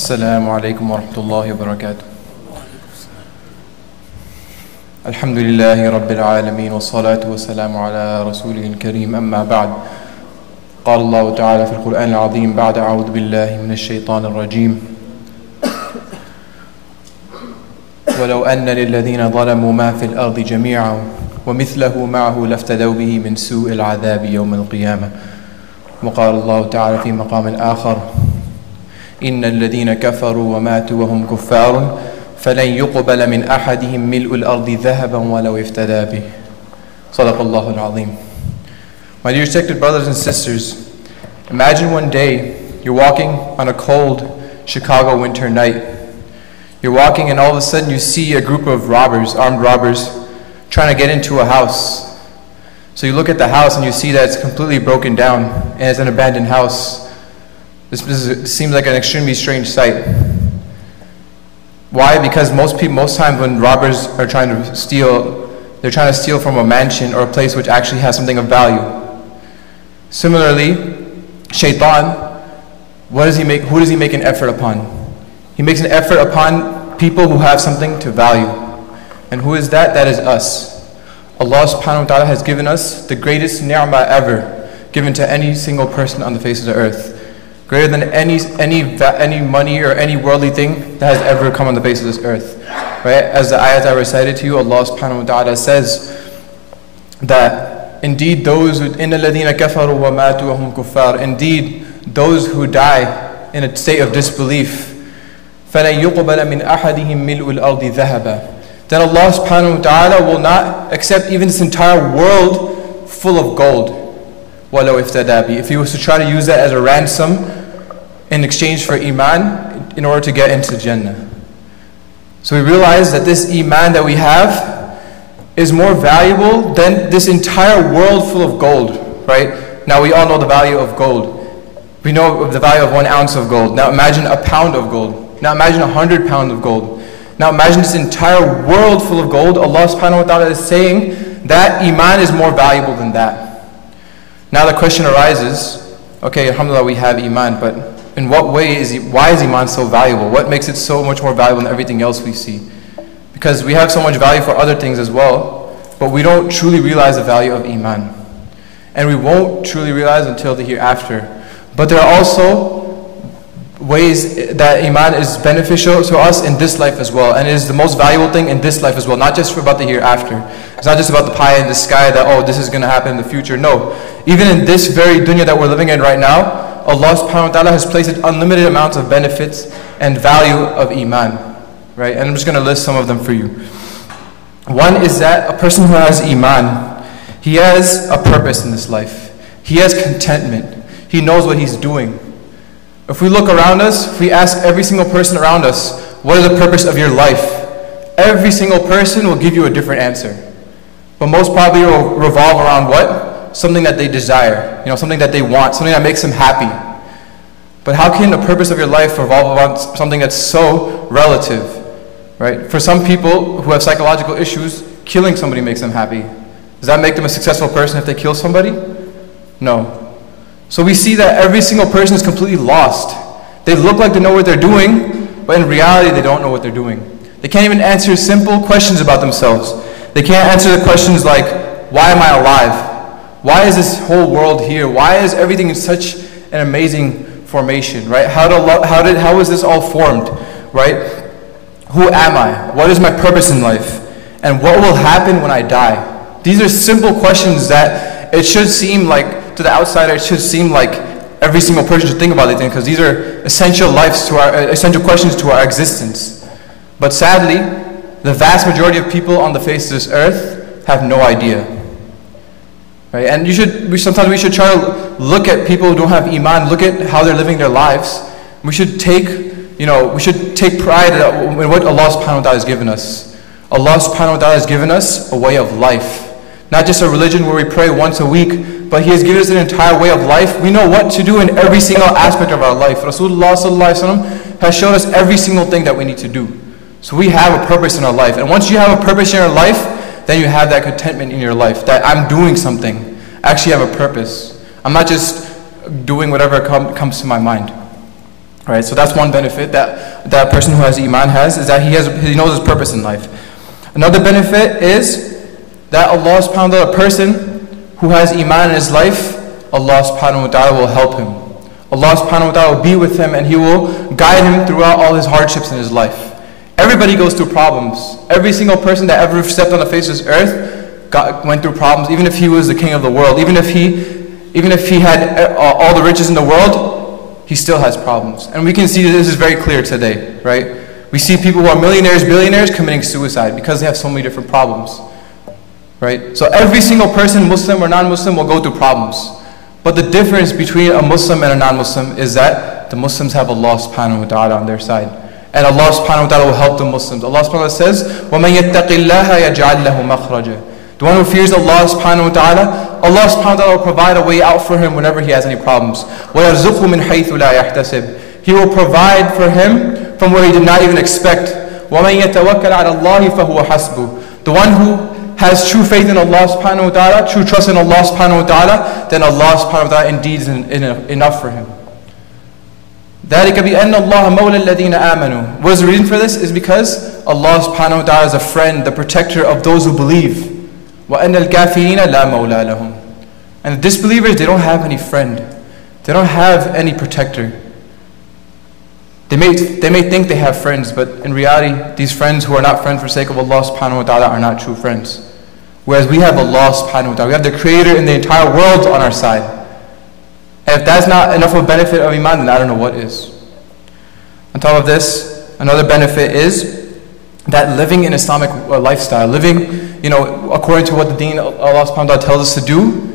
Assalamu alaikum wa rahmatullahi wa barakatuh. Alhamdulillahi rabbil alameen wa salatu wa salamu ala rasulihil kareem amma ba'd. قال الله تعالى في القرآن العظيم بعد أعوذ بالله من الشيطان الرجيم ولو أن للذين ظلموا ما في الأرض جميعا ومثله معه لافتدوا به من سوء العذاب يوم القيامة وقال الله تعالى في مقام آخر إن الذين كفروا وماتوا وهم كفار فلن يقبل من أحدهم ملء الأرض ذهبا ولو افتدى به صدق الله العظيم. My dear respected brothers and sisters, imagine one day you're walking on a cold Chicago winter night. You're walking and all of a sudden you see a group of robbers, armed robbers, trying to get into a house. So you look at the house and you see that it's completely broken down and it's an abandoned house. This seems like an extremely strange sight. Why? Because most times when robbers are trying to steal, they're trying to steal from a mansion or a place which actually has something of value. Similarly, Shaitan, who does he make an effort upon? He makes an effort upon people who have something to value. And who is that? That is us. Allah subhanahu wa ta'ala has given us the greatest ni'mah ever given to any single person on the face of the earth. Greater than any money or any worldly thing that has ever come on the face of this earth. Right? As the ayat I recited to you, Allah subhanahu wa ta'ala says that indeed those who indeed those who die in a state of disbelief, then Allah subhanahu wa ta'ala will not accept even this entire world full of gold. If he was to try to use that as a ransom in exchange for Iman in order to get into Jannah. So we realize that this Iman that we have is more valuable than this entire world full of gold, right? Now we all know the value of gold. We know the value of 1 ounce of gold. Now imagine a pound of gold. Now imagine 100 pounds of gold. Now imagine this entire world full of gold. Allah subhanahu wa ta'ala is saying that Iman is more valuable than that. Now the question arises, okay, alhamdulillah we have Iman, but in what way why is Iman so valuable? What makes it so much more valuable than everything else we see? Because we have so much value for other things as well, but we don't truly realize the value of Iman. And we won't truly realize until the hereafter. But there are also ways that Iman is beneficial to us in this life as well. And it is the most valuable thing in this life as well, not just about the hereafter. It's not just about the pie in the sky that, oh, this is going to happen in the future. No. Even in this very dunya that we're living in right now, Allah subhanahu wa ta'ala has placed unlimited amounts of benefits and value of Iman. Right? And I'm just going to list some of them for you. One is that a person who has Iman, he has a purpose in this life. He has contentment. He knows what he's doing. If we look around us, if we ask every single person around us, what is the purpose of your life? Every single person will give you a different answer. But most probably it will revolve around what? Something that they desire. Something that they want, something that makes them happy. But how can the purpose of your life revolve around something that's so relative? Right? For some people who have psychological issues, killing somebody makes them happy. Does that make them a successful person if they kill somebody? No. So we see that every single person is completely lost. They look like they know what they're doing, but in reality they don't know what they're doing. They can't even answer simple questions about themselves. They can't answer the questions like, why am I alive? Why is this whole world here? Why is everything in such an amazing formation, right? How is this all formed, right? Who am I? What is my purpose in life? And what will happen when I die? These are simple questions that it should seem like, to the outsider, it should seem like every single person should think about these things, because these are essential questions to our existence. But sadly, the vast majority of people on the face of this earth have no idea. Right? And sometimes we should try to look at people who don't have Iman, look at how they're living their lives. We should take pride in what Allah subhanahu wa ta'ala has given us. Allah subhanahu wa ta'ala has given us a way of life. Not just a religion where we pray once a week, but He has given us an entire way of life. We know what to do in every single aspect of our life. Rasulullah sallallahu alaihi wasallam has shown us every single thing that we need to do. So we have a purpose in our life. And once you have a purpose in your life, then you have that contentment in your life, that I'm doing something. I actually have a purpose. I'm not just doing whatever comes to my mind. Right? So that's one benefit that person who has Iman has, is that he knows his purpose in life. Another benefit is that Allah subhanahu wa ta'ala, a person who has Iman in his life, Allah subhanahu wa ta'ala will help him. Allah subhanahu wa ta'ala will be with him and He will guide him throughout all his hardships in his life. Everybody goes through problems. Every single person that ever stepped on the face of this earth went through problems, even if he was the king of the world. Even if he had all the riches in the world, he still has problems. And we can see this is very clear today, right? We see people who are millionaires, billionaires committing suicide because they have so many different problems, right? So every single person, Muslim or non-Muslim, will go through problems. But the difference between a Muslim and a non-Muslim is that the Muslims have Allah subhanahu wa ta'ala on their side. And Allah subhanahu wa ta'ala will help the Muslims. Allah subhanahu wa ta'ala says, وَمَنْ يَتَّقِ اللَّهَ يَجْعَلْ لَهُ مَخْرَجًا. The one who fears Allah subhanahu wa ta'ala, Allah subhanahu wa ta'ala will provide a way out for him whenever he has any problems. وَيَرْزُقْهُ مِنْ حَيْثُ لَا يَحْتَسِبْ. He will provide for him from where he did not even expect. وَمَنْ يَتَوَكَّلْ عَلَى اللَّهِ فَهُوَ حَسْبُهُ. The one who has true faith in Allah subhanahu wa ta'ala, true trust in Allah subhanahu wa ta'ala, then Allah subhanahu wa ta'ala indeed is enough for him. ذَلِكَ بِأَنَّ اللَّهَ مَوْلَى الَّذِينَ آمَنُوا. What is the reason for this? Is because Allah subhanahu wa ta'ala is a friend, the protector of those who believe. وَأَنَّ الْكَافِرِينَ لَا مَوْلَى لَهُمْ. And the disbelievers, they don't have any friend. They don't have any protector. They may think they have friends, but in reality, these friends who are not friends for the sake of Allah subhanahu wa ta'ala are not true friends. Whereas we have Allah subhanahu wa ta'ala. We have the Creator in the entire world on our side. And if that's not enough of a benefit of Iman, then I don't know what is. On top of this, another benefit is that living an Islamic lifestyle, living, according to what the deen Allah subhanahu wa ta'ala tells us to do,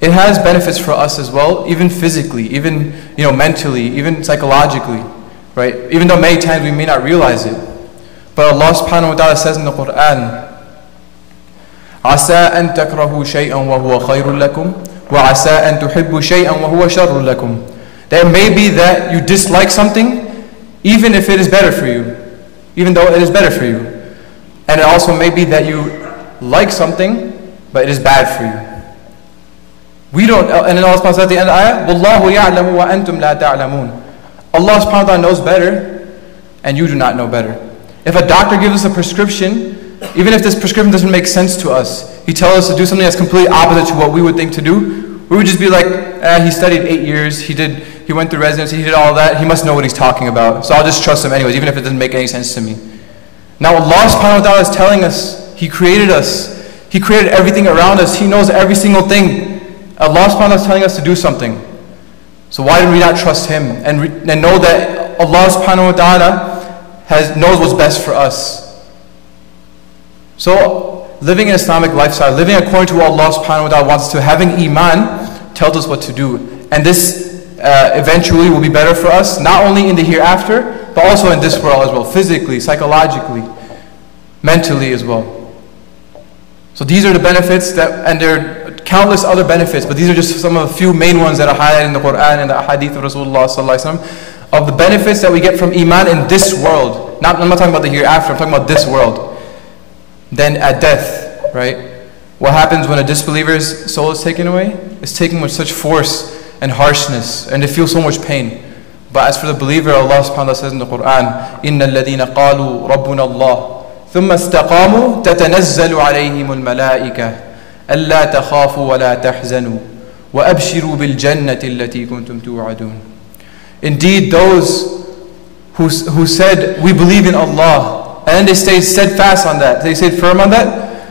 it has benefits for us as well, even physically, even mentally, even psychologically, right? Even though many times we may not realize it. But Allah subhanahu wa ta'ala says in the Quran, عَسَىٰ أَن تَكْرَهُوا شَيْئًا وَهُوَ خَيْرٌ لَكُمْ وَعَسَىٰ أَن تُحِبُّوا شَيْئًا وَهُوَ شَرٌ لَكُمْ. That it may be that you dislike something, even if it is better for you, even though it is better for you. And it also may be that you like something, but it is bad for you. We don't, and then Allah subhanahu wa ta'ala at the end of the ayah, وَاللَّهُ يَعْلَمُ وَأَنْتُمْ لَا تَعْلَمُونَ. Allah subhanahu wa ta'ala knows better, and you do not know better. If a doctor gives us a prescription, even if this prescription doesn't make sense to us, he tells us to do something that's completely opposite to what we would think to do, we would just be like, he studied 8 years, he went through residency, he did all that, he must know what he's talking about, so I'll just trust him anyways, even if it doesn't make any sense to me. Now Allah subhanahu wa ta'ala is telling us, He created everything around us, He knows every single thing. Allah subhanahu wa ta'ala is telling us to do something. So why do we not trust Him and know that Allah subhanahu wa ta'ala knows what's best for us? So living an Islamic lifestyle, living according to what Allah subhanahu wa ta'ala wants us to, having Iman tells us what to do. And this eventually will be better for us, not only in the hereafter, but also in this world as well, physically, psychologically, mentally as well. So these are the benefits, and there are countless other benefits, but these are just some of the few main ones that are highlighted in the Quran and the hadith of Rasulullah sallallahu alaihi wasallam, of the benefits that we get from Iman in this world. I'm not talking about the hereafter, I'm talking about this world. Then at death, right? What happens when a disbeliever's soul is taken away? It's taken with such force and harshness, and they feel so much pain. But as for the believer, Allah subhanahu wa ta'ala says in the Quran, إِنَّ الَّذِينَ قَالُوا رَبُّنَا اللَّهُ ثُمَّ اسْتَقَامُوا تَتَنَزَّلُ عَلَيْهِمُ الْمَلَائِكَةُ أَلَّا تَخَافُوا وَلَا تَحْزَنُوا وَأَبْشِرُوا بِالْجَنَّةِ الَّتِي كُنْتُمْ تُوعَدُونَ. Indeed, those who said, we believe in Allah, and they stayed steadfast on that, they stayed firm on that,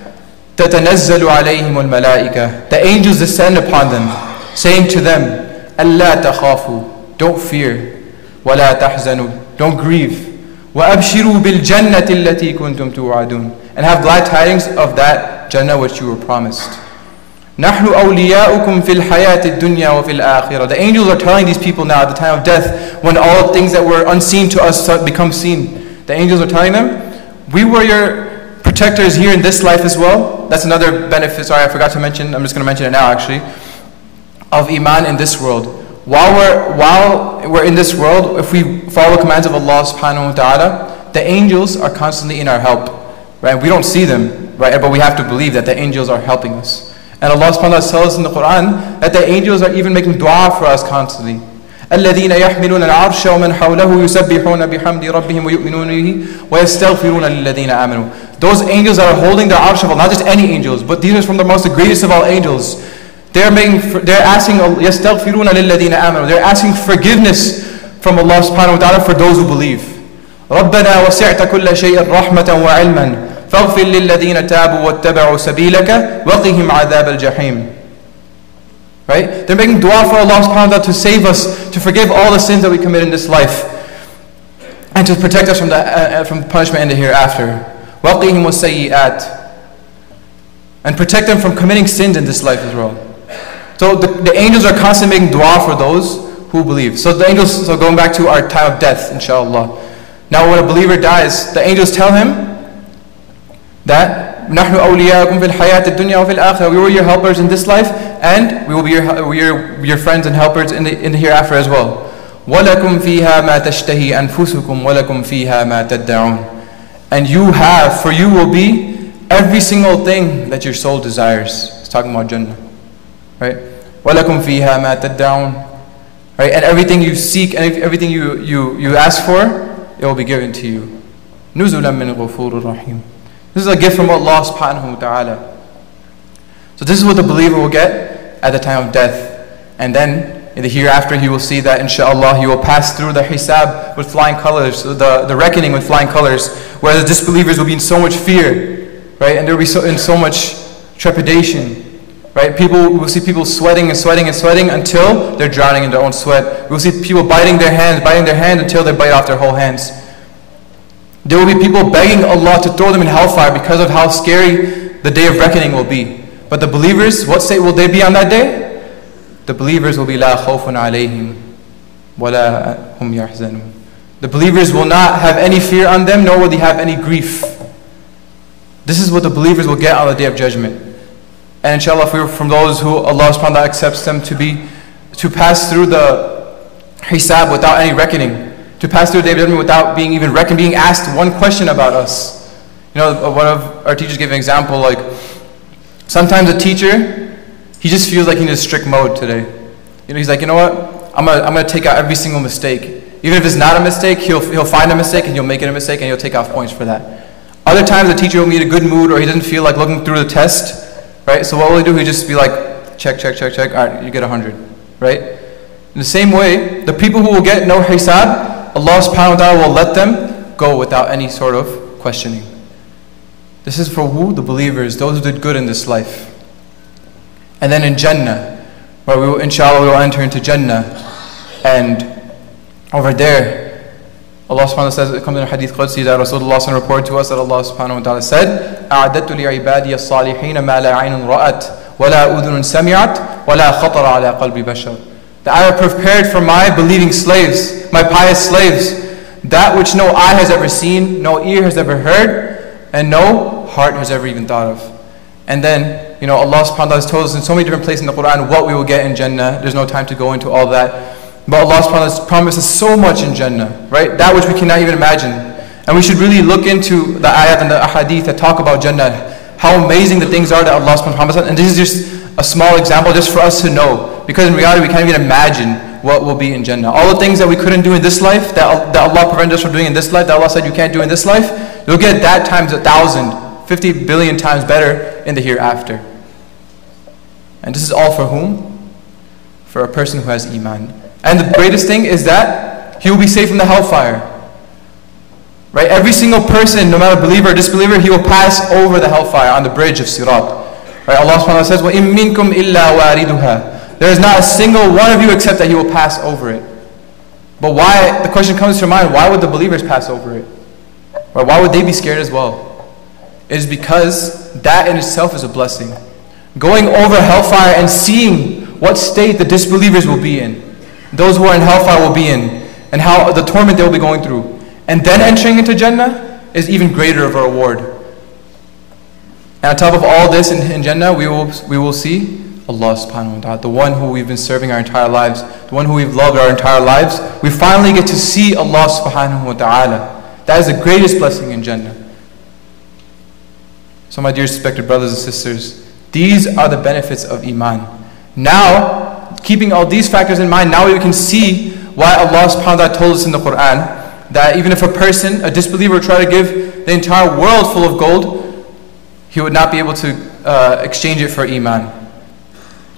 تَتَنَزَّلُ عَلَيْهِمُ الْمَلَائِكَةُ. The angels descend upon them, saying to them, أَلَّا تَخَافُوا, don't fear, وَلَا تَحْزَنُوا, don't grieve, وَأَبْشِرُوا بِالْجَنَّةِ الَّتِي كُنْتُمْ تُوعَدُونَ, and have glad tidings of that Jannah which you were promised. نَحْنُ أَوْلِيَاؤُكُمْ فِي الْحَيَاةِ الدُّنْيَا وَفِي الْآخِرَةِ. The angels are telling these people now at the time of death, when all things that were unseen to us become seen. The angels are telling them, we were your protectors here in this life as well. That's another benefit, sorry I forgot to mention, I'm just going to mention it now actually, of Iman in this world. While we're in this world, if we follow the commands of Allah subhanahu wa ta'ala, the angels are constantly in our help. Right? We don't see them, right? But we have to believe that the angels are helping us. And Allah subhanahu wa ta'ala tells us in the Quran that the angels are even making dua for us constantly. الذين يحملون العرش ومن حوله يسبحون بحمد ربهم ويؤمنون به ويستغفرون للذين آمنوا. Those angels that are holding the arsh of Allah, not just any angels, but these are from the most greatest of all angels. They're asking يستغفرون للذين آمنوا. They're asking forgiveness from Allah subhanahu wa ta'ala for those who believe. ربنا وسعت كل شيء رحمة وعلما فاغفر للذين تابوا واتبعوا سبيلك وقهم عذاب الجحيم. Right? They're making dua for Allah subhanahu wa ta'ala to save us, to forgive all the sins that we commit in this life, and to protect us from the punishment in the hereafter. وَقِهِمُ السَّيِّئَاتِ, and protect them from committing sins in this life as well. So the angels are constantly making dua for those who believe. So the angels, so going back to our time of death, inshallah. Now when a believer dies, the angels tell him that نحن أولياءكم في الحياة الدنيا وفي الآخرة. We were your helpers in this life, and we will be your friends and helpers in the hereafter as well. وَلَكُمْ فِيهَا مَا تَشْتَهِي أَنفُسُكُمْ وَلَكُمْ فِيهَا مَا تَدَّعُونَ. And for you will be every single thing that your soul desires. It's talking about Jannah, right? وَلَكُمْ فِيهَا مَا تَدَّعُونَ. Right? And everything you seek and everything you ask for, it will be given to you. نُزُلًا مِّنْ غَفُورٍ رَحِيمٍ. This is a gift from Allah subhanahu wa ta'ala. So this is what the believer will get at the time of death. And then in the hereafter he will see that inshallah he will pass through the hisab with flying colors, the reckoning with flying colors, whereas the disbelievers will be in so much fear, right? And there will be in so much trepidation, right? We will see people sweating and sweating and sweating until they're drowning in their own sweat. We will see people biting their hands until they bite off their whole hands. There will be people begging Allah to throw them in hellfire because of how scary the day of reckoning will be. But the believers, what state will they be on that day? The believers will be لَا خَوْفٌ عَلَيْهِمْ وَلَا هُمْ يَحْزَنُونَ. The believers will not have any fear on them, nor will they have any grief. This is what the believers will get on the day of judgment. And inshallah, if we were from those who Allah subhanahu wa ta'ala accepts them to pass through the hisab without any reckoning, to pass through the day of judgment without being even reckoned, being asked one question about us. You know, one of our teachers gave an example, like sometimes a teacher, he just feels like he's in a strict mode today. You know, he's like, you know what, I'm gonna take out every single mistake. Even if it's not a mistake, he'll find a mistake and he'll make it a mistake and he'll take off points for that. Other times the teacher will be in a good mood or he doesn't feel like looking through the test, right? So what will he do? He'll just be like, check, all right, you get 100, right? In the same way, the people who will get no hisab, Allah subhanahu wa ta'ala will let them go without any sort of questioning. This is for who? The believers, those who did good in this life. And then in Jannah, where we will, inshallah, we will enter into Jannah. And over there, Allah subhanahu wa ta'ala says, it comes in a hadith Qudsi that Rasulullah reported to us that Allah subhanahu wa ta'ala said, أَعْدَدْتُ لِعِبَادِيَ الصَّالِحِينَ مَا لَا عَيْنٌ رَأَتْ وَلَا أُذُنٌ سَمِعَتْ وَلَا خَطَرَ عَلَى قَلْبِ بَشَرٍ. That I have prepared for my believing slaves, my pious slaves, that which no eye has ever seen, no ear has ever heard, and no heart has ever even thought of. And then, you know, Allah subhanahu wa ta'ala has told us in so many different places in the Quran what we will get in Jannah. There's no time to go into all that. But Allah subhanahu wa ta'ala has promised us so much in Jannah, right? That which we cannot even imagine. And we should really look into the ayat and the ahadith that talk about Jannah, how amazing the things are that Allah subhanahu wa ta'ala. And this is just a small example just for us to know. Because in reality, we can't even imagine what will be in Jannah. All the things that we couldn't do in this life, that Allah prevented us from doing in this life, that Allah said you can't do in this life, you'll get that times 1,000, 50 billion times better in the hereafter. And this is all for whom? For a person who has Iman. And the greatest thing is that he will be saved from the hellfire. Right? Every single person, no matter believer or disbeliever, he will pass over the hellfire on the bridge of Sirat. Right? Allah subhanahu wa ta'ala says, وَإِن مِّنكُمْ إِلَّا وَارِدُهَا. There is not a single one of you except that he will pass over it. But why, the question comes to your mind, why would the believers pass over it? Or why would they be scared as well? It is because that in itself is a blessing. Going over hellfire and seeing what state the disbelievers will be in, those who are in hellfire will be in, and how the torment they will be going through, and then entering into Jannah is even greater of a reward. And on top of all this in Jannah, we will see Allah subhanahu wa ta'ala, the one who we've been serving our entire lives, the one who we've loved our entire lives. We finally get to see Allah subhanahu wa ta'ala. That is the greatest blessing in Jannah. So my dear respected brothers and sisters, these are the benefits of Iman. Now, keeping all these factors in mind, now we can see why Allah subhanahu wa ta'ala told us in the Quran that even if a person, a disbeliever, try to give the entire world full of gold, he would not be able to exchange it for Iman.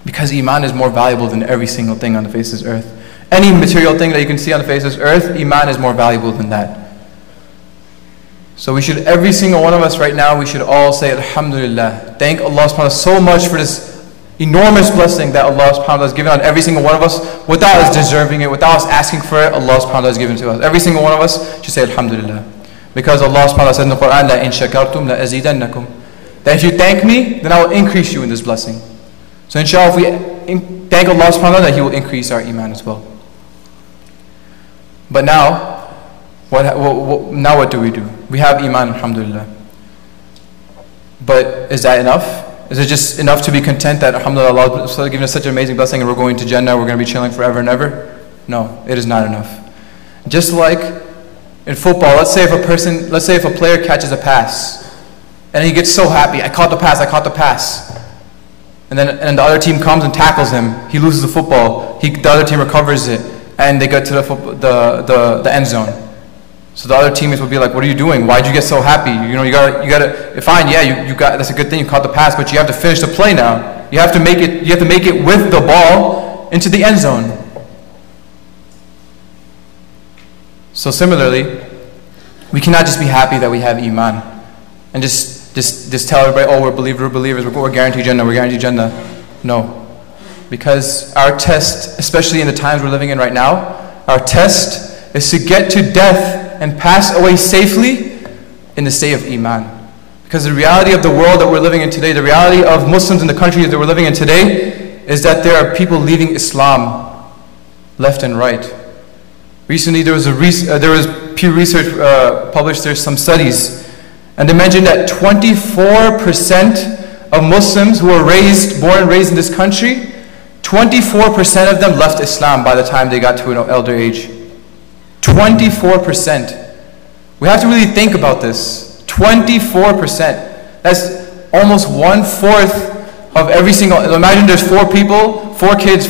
Because Iman is more valuable than every single thing on the face of this earth. Any material thing that you can see on the face of this earth, Iman is more valuable than that. So we should, every single one of us right now, we should all say Alhamdulillah. Thank Allah subhanahu wa ta'ala so much for this enormous blessing that Allah subhanahu wa ta'ala has given on every single one of us without us deserving it, without us asking for it. Allah subhanahu wa ta'ala has given to us. Every single one of us should say Alhamdulillah. Because Allah subhanahu wa ta'ala said in the Quran, La in shakartum la azidannakum. That if you thank me, then I will increase you in this blessing. So inshallah, if we thank Allah subhanahu wa ta'ala, He will increase our Iman as well. But now, what do we do? We have Iman, alhamdulillah. But is that enough? Is it just enough to be content that alhamdulillah, Allah has given us such an amazing blessing and we're going to Jannah, we're going to be chilling forever and ever? No, it is not enough. Just like in football, let's say if a player catches a pass and he gets so happy, I caught the pass. And then the other team comes and tackles him. He loses the football. The other team recovers it, and they get to the end zone. So the other teammates will be like, "What are you doing? Why'd you get so happy? You gotta. Fine, yeah, you got. That's a good thing. You caught the pass, but you have to finish the play now. You have to make it. You have to make it with the ball into the end zone." So similarly, we cannot just be happy that we have Iman, and just tell everybody, "Oh, we're believers. We're guaranteed Jannah." No, because our test, especially in the times we're living in right now, our test is to get to death and pass away safely in the state of Iman. Because the reality of the world that we're living in today, the reality of Muslims in the country that we're living in today, is that there are people leaving Islam left and right. Recently, there was Pew Research published some studies, and they mentioned that 24% of Muslims who were born and raised in this country, 24% of them left Islam by the time they got to an elder age. 24%. We have to really think about this. 24%. That's almost 1/4 of every single. Imagine there's 4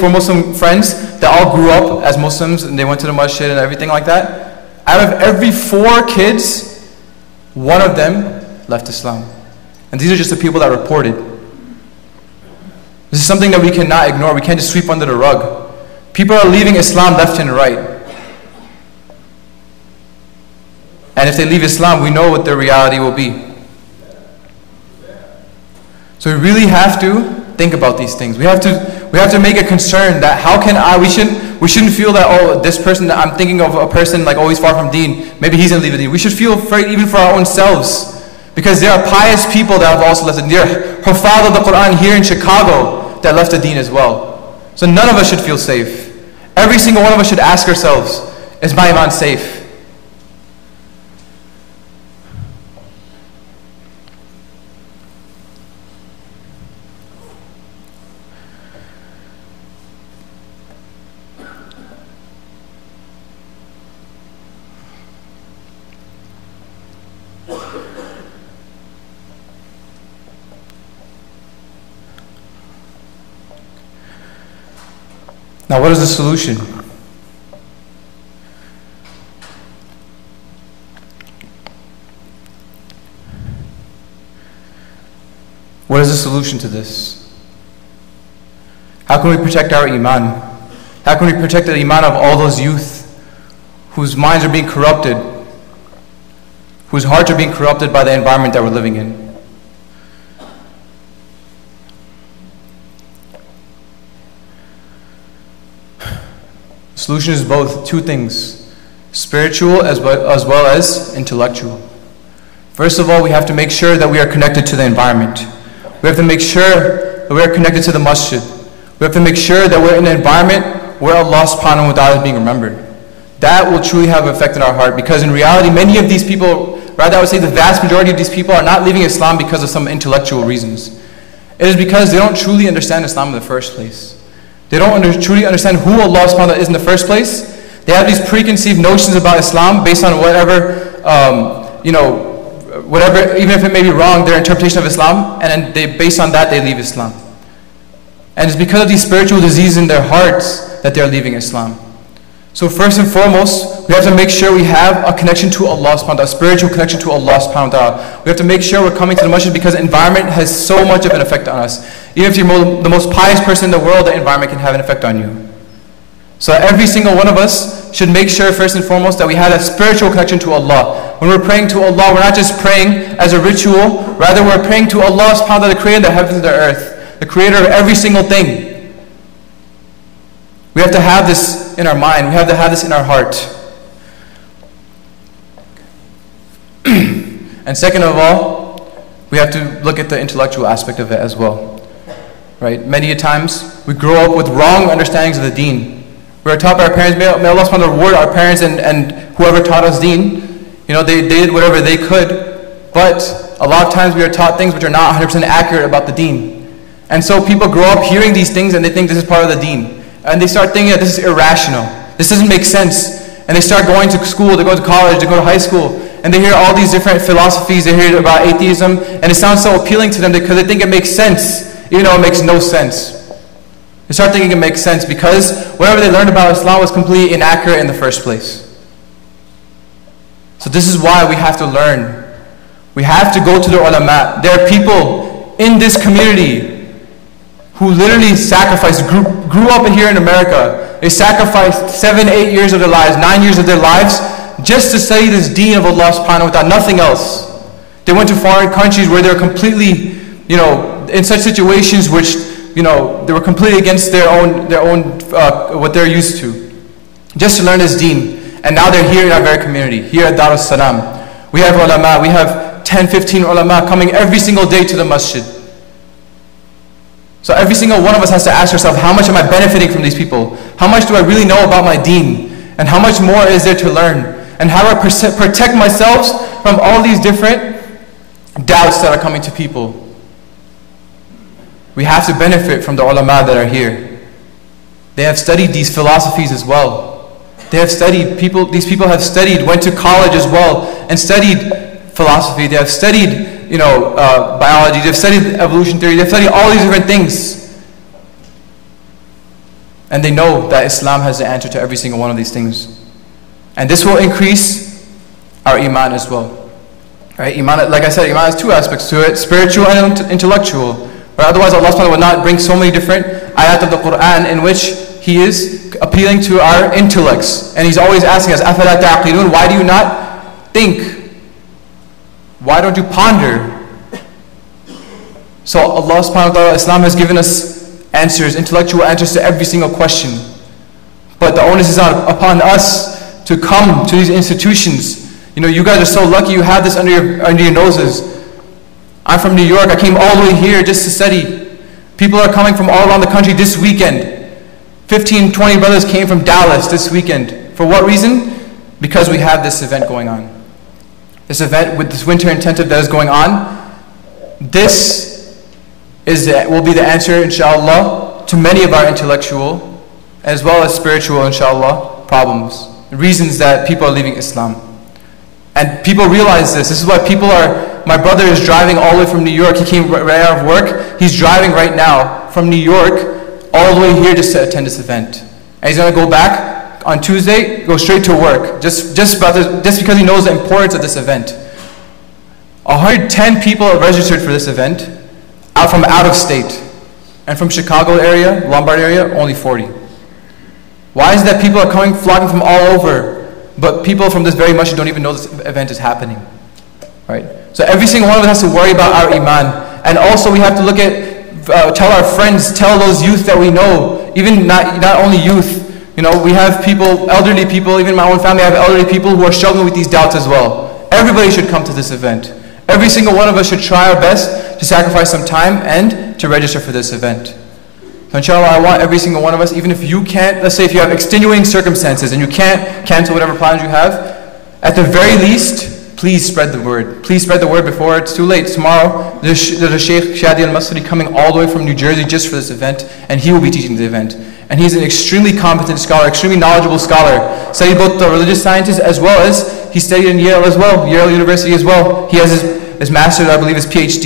Muslim friends that all grew up as Muslims and they went to the masjid and everything like that. Out of every 4 kids, 1 of them left Islam. And these are just the people that reported. This is something that we cannot ignore. We can't just sweep under the rug. People are leaving Islam left and right. And if they leave Islam, we know what their reality will be. So we really have to think about these things. We have to make a concern that we shouldn't feel that, oh, this person that I'm thinking of, a person like, oh, he's far from deen, maybe he's going to leave the deen. We should feel afraid even for our own selves. Because there are pious people that have also left the deen. There are Hafiz of the Quran here in Chicago that left the deen as well. So none of us should feel safe. Every single one of us should ask ourselves, is my Iman safe? Now, what is the solution? What is the solution to this? How can we protect our Iman? How can we protect the Iman of all those youth whose minds are being corrupted, whose hearts are being corrupted by the environment that we're living in? Solution is both 2 things, spiritual as well as intellectual. First of all, we have to make sure that we are connected to the environment. We have to make sure that we are connected to the masjid. We have to make sure that we're in an environment where Allah subhanahu wa ta'ala is being remembered. That will truly have an effect in our heart, because in reality, many of these people, rather I would say the vast majority of these people, are not leaving Islam because of some intellectual reasons. It is because they don't truly understand Islam in the first place. They don't truly understand who Allah subhanahu wa ta'ala is in the first place. They have these preconceived notions about Islam based on whatever, even if it may be wrong, their interpretation of Islam, and then based on that, they leave Islam. And it's because of these spiritual diseases in their hearts that they're leaving Islam. So first and foremost, we have to make sure we have a connection to Allah subhanahu wa ta'ala, a spiritual connection to Allah subhanahu wa ta'ala. We have to make sure we're coming to the masjid because the environment has so much of an effect on us. Even if you're the most pious person in the world, the environment can have an effect on you. So every single one of us should make sure first and foremost that we have a spiritual connection to Allah. When we're praying to Allah, we're not just praying as a ritual, rather we're praying to Allah subhanahu wa ta'ala, the creator of the heavens and the earth, the creator of every single thing. We have to have this in our mind. We have to have this in our heart. And second of all, we have to look at the intellectual aspect of it as well. Right? Many times we grow up with wrong understandings of the deen. We are taught by our parents, may Allah subhanahu wa ta'ala reward our parents and whoever taught us deen. You know, they did whatever they could, but a lot of times we are taught things which are not 100% accurate about the deen. And so people grow up hearing these things and they think this is part of the deen. And they start thinking that this is irrational. This doesn't make sense. And they start going to school, they go to college, they go to high school, and they hear all these different philosophies, they hear about atheism, and it sounds so appealing to them because they think it makes sense, even though it makes no sense. They start thinking it makes sense because whatever they learned about Islam was completely inaccurate in the first place. So this is why we have to learn. We have to go to the ulama. There are people in this community who literally sacrificed, grew up here in America. They sacrificed 7, 8 years of their lives, 9 years of their lives, just to study this deen of Allah subhanahu wa ta'ala, nothing else. They went to foreign countries where they were completely, in such situations which, they were completely against their own what they're used to, just to learn this deen. And now they're here in our very community, here at Dar as-Salam. We have ulama, we have 10, 15 ulama coming every single day to the masjid. So every single one of us has to ask ourselves, how much am I benefiting from these people? How much do I really know about my deen? And how much more is there to learn? And how do I protect myself from all these different doubts that are coming to people? We have to benefit from the ulama that are here. They have studied these philosophies as well. They have studied, these people have studied, went to college as well, and studied philosophy. They have studied biology, they've studied evolution theory, they've studied all these different things. And they know that Islam has the answer to every single one of these things. And this will increase our Iman as well. Right? Iman, like I said, Iman has two aspects to it, spiritual and intellectual. Right? Otherwise Allah subhanahu wa ta'ala would not bring so many different ayat of the Quran in which He is appealing to our intellects. And He's always asking us, أَفَلَا تَعْقِلُونَ? Why do you not think? Why don't you ponder? So Allah subhanahu wa ta'ala, Islam has given us answers, intellectual answers to every single question. But the onus is upon us to come to these institutions. You guys are so lucky you have this under your noses. I'm from New York, I came all the way here just to study. People are coming from all around the country this weekend. 15, 20 brothers came from Dallas this weekend. For what reason? Because we have this event going on. This event with this winter intensive that is going on, this will be the answer, inshallah, to many of our intellectual as well as spiritual, inshallah, problems, reasons that people are leaving Islam. And people realize this. This is why my brother is driving all the way from New York. He came right out of work. He's driving right now from New York all the way here just to attend this event. And he's going to go back on Tuesday, go straight to work, just because he knows the importance of this event. 110 people are registered for this event from out of state. And from Chicago area, Lombard area, only 40. Why is it that people are flocking from all over, but people from this very masjid don't even know this event is happening? Right? So every single one of us has to worry about our Iman. And also we have to look at, tell our friends, tell those youth that we know, even not only youth, we have people, elderly people, even in my own family, I have elderly people who are struggling with these doubts as well. Everybody should come to this event. Every single one of us should try our best to sacrifice some time and to register for this event. So inshallah, I want every single one of us, even if you can't, let's say if you have extenuating circumstances and you can't cancel whatever plans you have, at the very least, please spread the word. Please spread the word before it's too late. Tomorrow, there's a Sheikh Shadi al-Masri coming all the way from New Jersey just for this event, and he will be teaching the event. And he's an extremely competent scholar, extremely knowledgeable scholar. Studied both the religious sciences as well as he studied in Yale as well, Yale University as well. He has his master's, I believe, his PhD.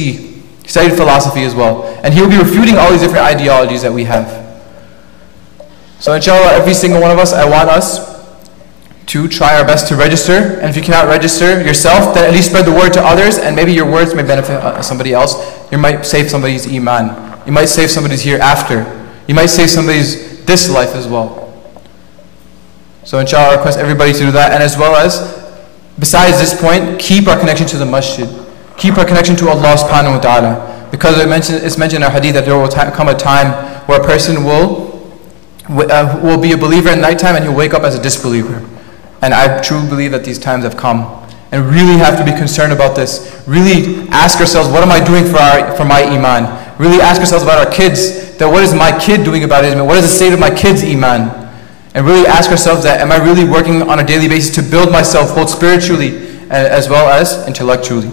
He studied philosophy as well. And he will be refuting all these different ideologies that we have. So inshallah, every single one of us, I want us 2, try our best to register. And if you cannot register yourself, then at least spread the word to others, and maybe your words may benefit somebody else. You might save somebody's Iman. You might save somebody's hereafter. You might save somebody's this life as well. So inshallah, I request everybody to do that. And as well as, besides this point, keep our connection to the masjid. Keep our connection to Allah subhanahu wa ta'ala. Because it's mentioned in our hadith that there will come a time where a person will be a believer in nighttime and he'll wake up as a disbeliever. And I truly believe that these times have come. And really have to be concerned about this. Really ask ourselves, what am I doing for my Iman? Really ask ourselves about our kids. That what is my kid doing about his Iman? What is the state of my kid's Iman? And really ask ourselves that, am I really working on a daily basis to build myself both spiritually as well as intellectually?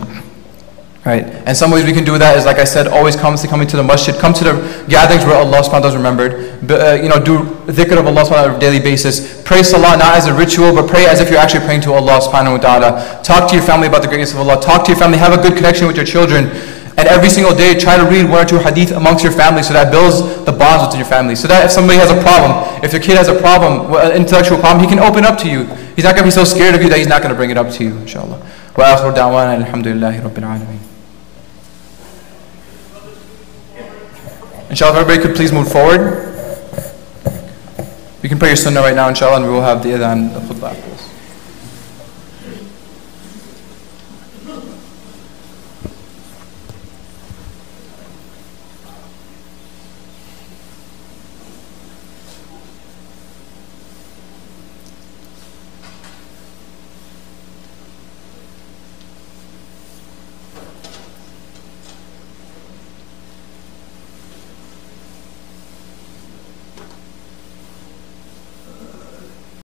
Right? And some ways we can do that is, like I said, always coming to the masjid, come to the gatherings where Allah subhanahu wa ta'ala is remembered. Do dhikr of Allah subhanahu wa ta'ala on a daily basis. Pray salah not as a ritual, but pray as if you're actually praying to Allah subhanahu wa ta'ala. Talk to your family about the greatness of Allah. Talk to your family, have a good connection with your children. And every single day, try to read 1 or 2 hadith amongst your family, so that builds the bonds within your family. So that if somebody has a problem, if your kid has a problem, an intellectual problem, he can open up to you. He's not going to be so scared of you that he's not going to bring it up to you, inshallah. Wa akhiru da'wana alhamdulillahi rabbil alameen. Inshallah, if everybody could please move forward. You can pray your sunnah right now, inshallah, and we will have the adhan, the khutbah after this.